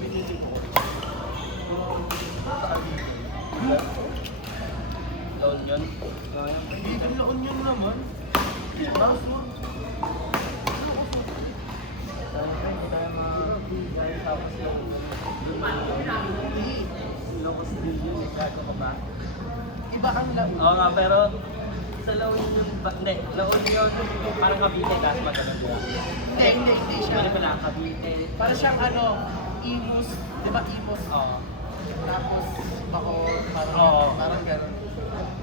binili ko. Taon yun. Hindi ko noon yun naman. Kaso, iba kang lang. Oo nga, pero sa La Union ba? Hindi, La Union, parang Cavite, tapos matagal ko. Hindi siya. Hindi pala, Cavite. Para siyang ano, Imus, di ba Imus? Oo. Tapos, ako, parang, Oo. parang gano'n.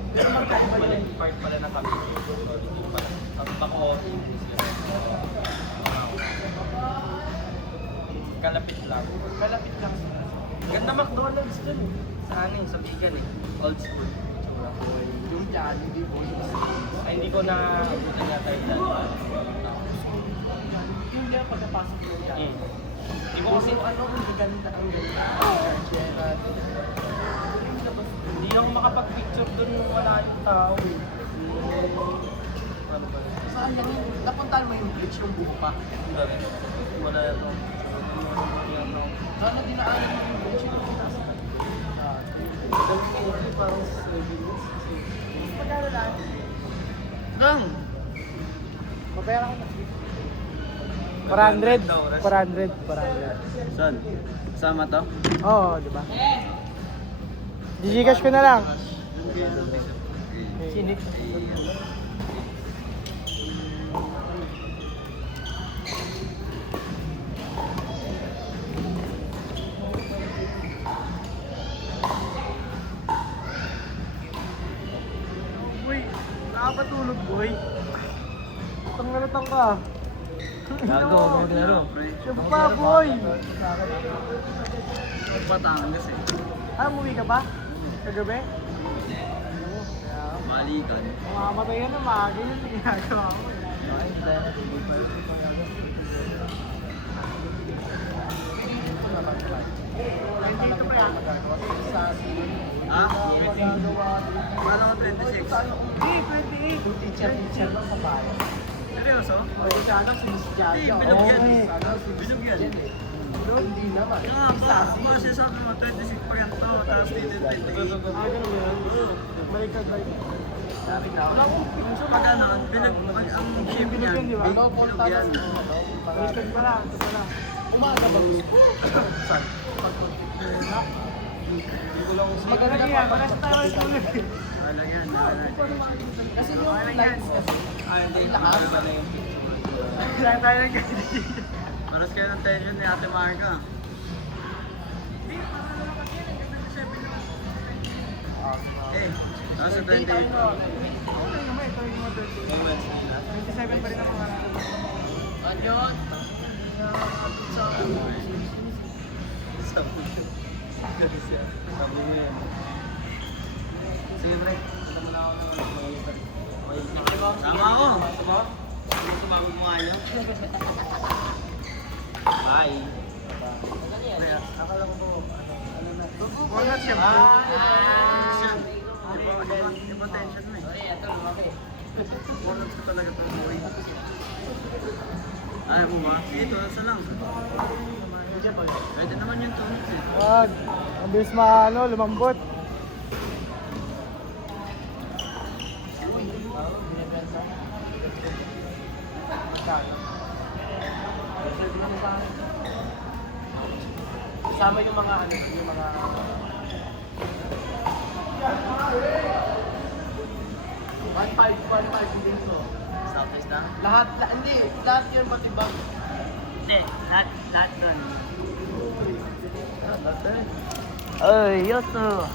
Pero magkaiba Pala, yun. part pala ng Cavite. Hindi pala. Ang Bako, Imus yun. Kalapit lang. Malapit lang sila. Ganda McDonald's dun. Sa ano yun, sa Bigan eh. Old school. Tsura. Yung Jollibee Boys. Ay, hindi ko na abutan yata yung dalawa. Yung nga pagkapasok mo niya. Hindi ko kasi, Ano, ang gaganda, ang ganda. Gerard. Yung labas. hindi ako makapag-picture dun nung wala yung tao eh. Ano ba yun? Saan lang yun? Napuntahan mo yung bridge, yung bupa. Wala rin. Wala ito. Sana dinaanan mo yung bridge, yung sinasakay. Parang 7 years. Magkano lang? Gang! Mapera ko na. 400. daw, 400. Saan? Sama to? Oo, di ba? Gcash ko na lang. Sinip. Boy, nakapatulog boy. Tangalatang ka. Gago, ano? Siya pa boy. Batangas eh. Ah, umuwi ka ba? Kagabi? Malikan. Mamamatay ka na, maaga yun. Ginagawa ko. Nandito pa yan. Ha? Wala ko 26. Hindi, 28. Teacher lang sa bayan. Seryoso? Oo, sana si Miss Jaja. Hindi, bilog yan. Sana si Miss Bilog yan. Jaja eh. Hindi naman. Nga ba? Kasi sabi mo 26 pa yan to, tapos dito 28. Ah, ganun yun. Baliktad. Wala akong So pag ano, ang shape niyan, Bilog yan, di ba? bilog yan. Baliktad pa lang. Ito pa lang. Umaga ba gusto? Saan? Maganda yan. Paras tayo ay tulog. Wala yan, wala yan. Kasi yung lights kasi. Ah, hindi, lakas na yung Saan tayo ng ganyan? Paras kayo ng tension ni Ate Marga. Eh, nasa 28. Okay naman, ito yung mga 27 pa rin ang mga Anyon? Sabi mo yan. Sige, pre. Punta mo na ako ng Sama ako. Sumabog mo nga niya. Bye. Pre, akala ko po, ano na. Walnut siya. Iba tension mo eh. Walnut ko talaga ito. Ayaw mo ba? Sige, tulad lang. Pwede naman yung tunog eh. Wag. Ang bilis lumambot. Kasama yung mga ano, yung mga... $1.5 din to. Southeast na? Hindi, lahat yun matibag. Hindi, lahat doon. Ay, yoto.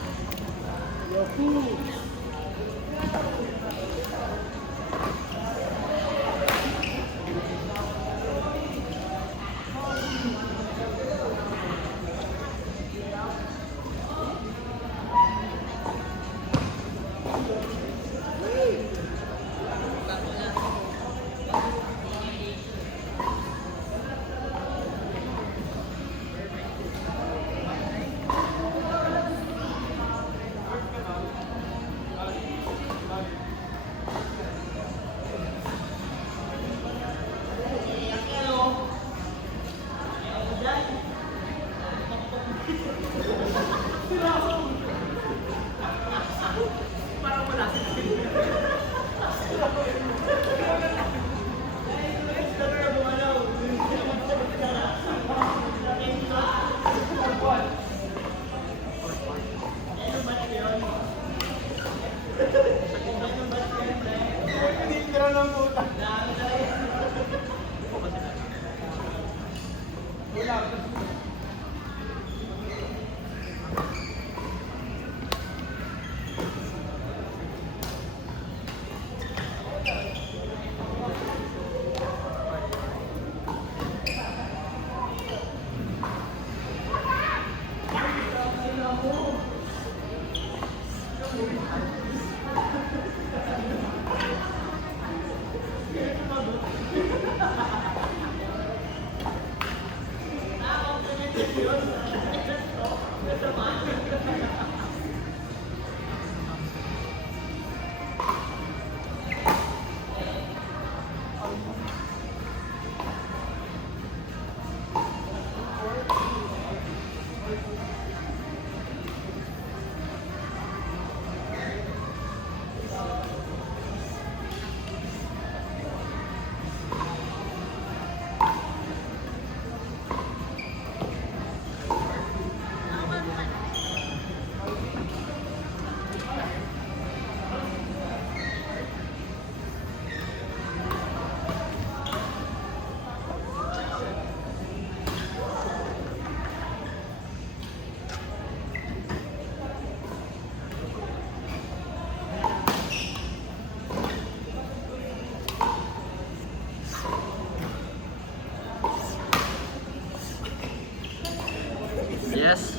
Yes.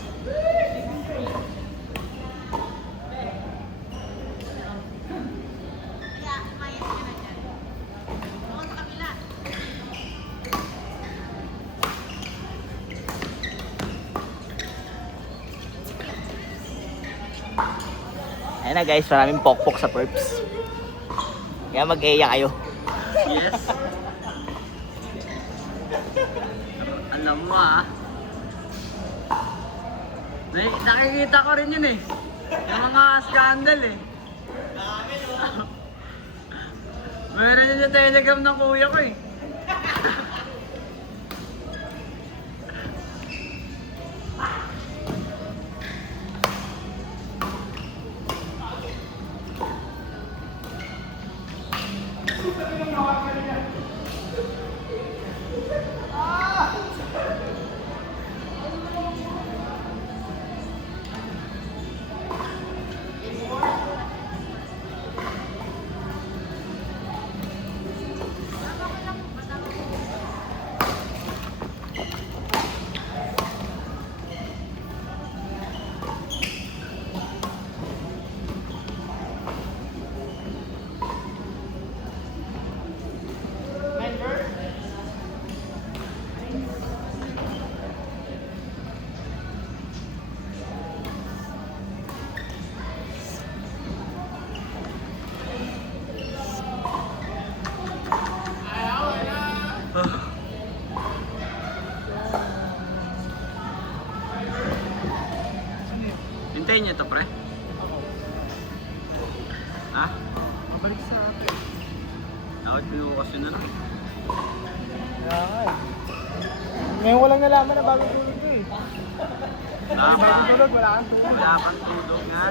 Ayan na guys, maraming pokpok sa perps. Kaya mag-eya kayo. Yes. Alam mo ah. Nakikita ko rin yun eh. Yung mga scandal eh. Meron yun sa telegram ng kuya ko eh. Hintayin niyo to pre? Ha? Mabalik sa akin. Out pinukas yun na lang. Kaya nga eh. Ngayon ko lang nalaman na bagong tulog ko eh. Tama. Bagong tulog, wala kang tulog. Wala kang tulog nga.